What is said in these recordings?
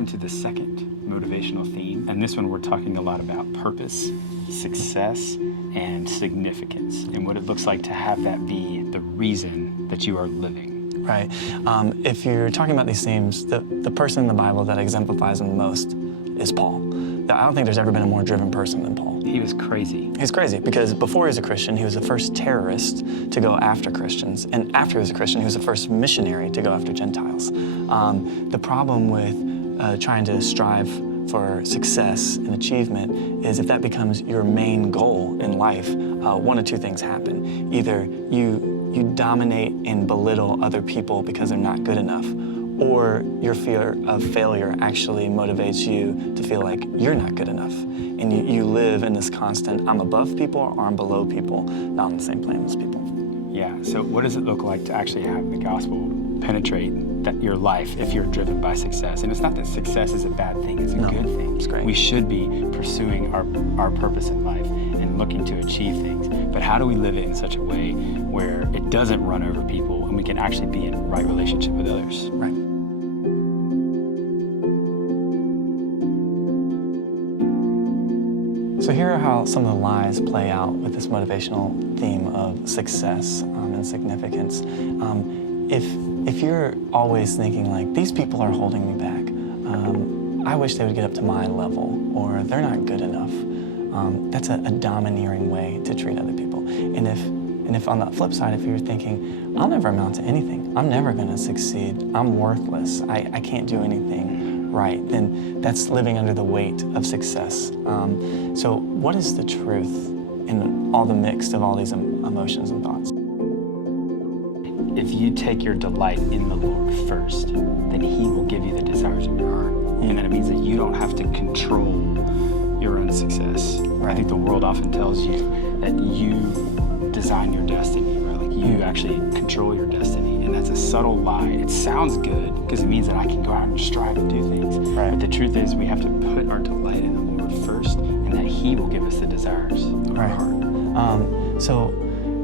welcome to the second motivational theme. And this one we're talking a lot about purpose, success, and significance, and what it looks like to have that be the reason that you are living. Right. If you're talking about these themes, the person in the Bible that exemplifies them the most is Paul. I don't think there's ever been a more driven person than Paul. He was crazy. He's crazy because before he was a Christian, he was the first terrorist to go after Christians. And after he was a Christian, he was the first missionary to go after Gentiles. The problem with trying to strive for success and achievement is if that becomes your main goal in life, one of two things happen. Either you dominate and belittle other people because they're not good enough, or your fear of failure actually motivates you to feel like you're not good enough. And you live in this constant, I'm above people or I'm below people, not on the same plane as people. Yeah, so what does it look like to actually have the gospel penetrate your life if you're driven by success? And it's not that success is a bad thing, it's a good thing. It's great. We should be pursuing our purpose in life and looking to achieve things. But how do we live it in such a way where it doesn't run over people and we can actually be in right relationship with others? Right. So here are how some of the lies play out with this motivational theme of success and significance. If you're always thinking like, these people are holding me back, I wish they would get up to my level, or they're not good enough, that's a domineering way to treat other people. And if on the flip side, if you're thinking, I'll never amount to anything, I'm never gonna succeed, I'm worthless, I can't do anything right, then that's living under the weight of success. So what is the truth in all the mix of all these emotions and thoughts? If you take your delight in the Lord first, then He will give you the desires of your heart. And then it means that you don't have to control your own success. Right. I think the world often tells you that you design your destiny, right? Like you actually control your destiny. And that's a subtle lie. It sounds good because it means that I can go out and strive to do things. Right. But the truth is we have to put our delight in the Lord first, and that He will give us the desires of our heart. So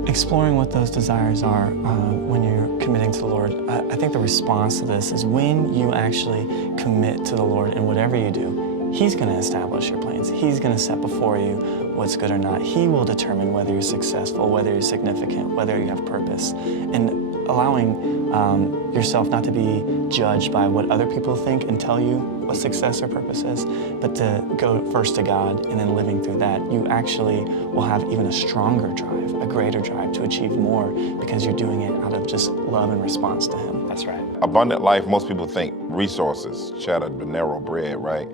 exploring what those desires are when you're committing to the Lord, I think the response to this is when you actually commit to the Lord in whatever you do, He's going to establish your plans. He's going to set before you what's good or not. He will determine whether you're successful, whether you're significant, whether you have purpose. And allowing yourself not to be judged by what other people think and tell you what success or purpose is, but to go first to God and then living through that, you actually will have even a stronger drive, a greater drive to achieve more because you're doing it out of just love and response to Him. That's right. Abundant life, most people think resources, cheddar, narrow bread, right?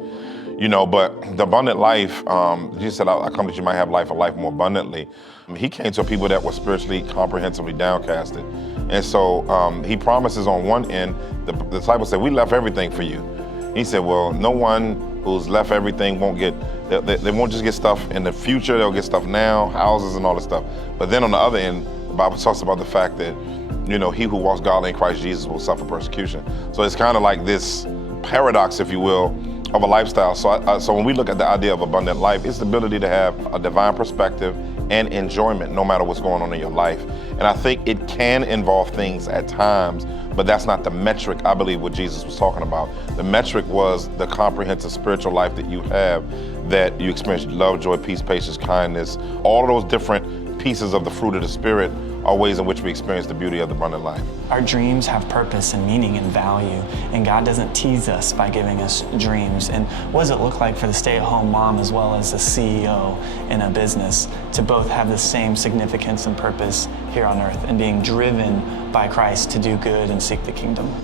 You know, but the abundant life, Jesus said, I come that you might have life and life more abundantly. He came to people that were spiritually comprehensively downcasted. And so He promises on one end, the disciples said, we left everything for you. He said, well, no one who's left everything won't get, they won't just get stuff in the future, they'll get stuff now, houses and all this stuff. But then on the other end, the Bible talks about the fact that, you know, he who walks godly in Christ Jesus will suffer persecution. So it's kind of like this paradox, if you will, of a lifestyle. So when we look at the idea of abundant life, it's the ability to have a divine perspective and enjoyment no matter what's going on in your life. And I think it can involve things at times, but that's not the metric, I believe, what Jesus was talking about. The metric was the comprehensive spiritual life that you have, that you experience love, joy, peace, patience, kindness. All of those different pieces of the fruit of the Spirit are ways in which we experience the beauty of the abundant life. Our dreams have purpose and meaning and value, and God doesn't tease us by giving us dreams. And what does it look like for the stay-at-home mom as well as the CEO in a business to both have the same significance and purpose here on earth and being driven by Christ to do good and seek the kingdom?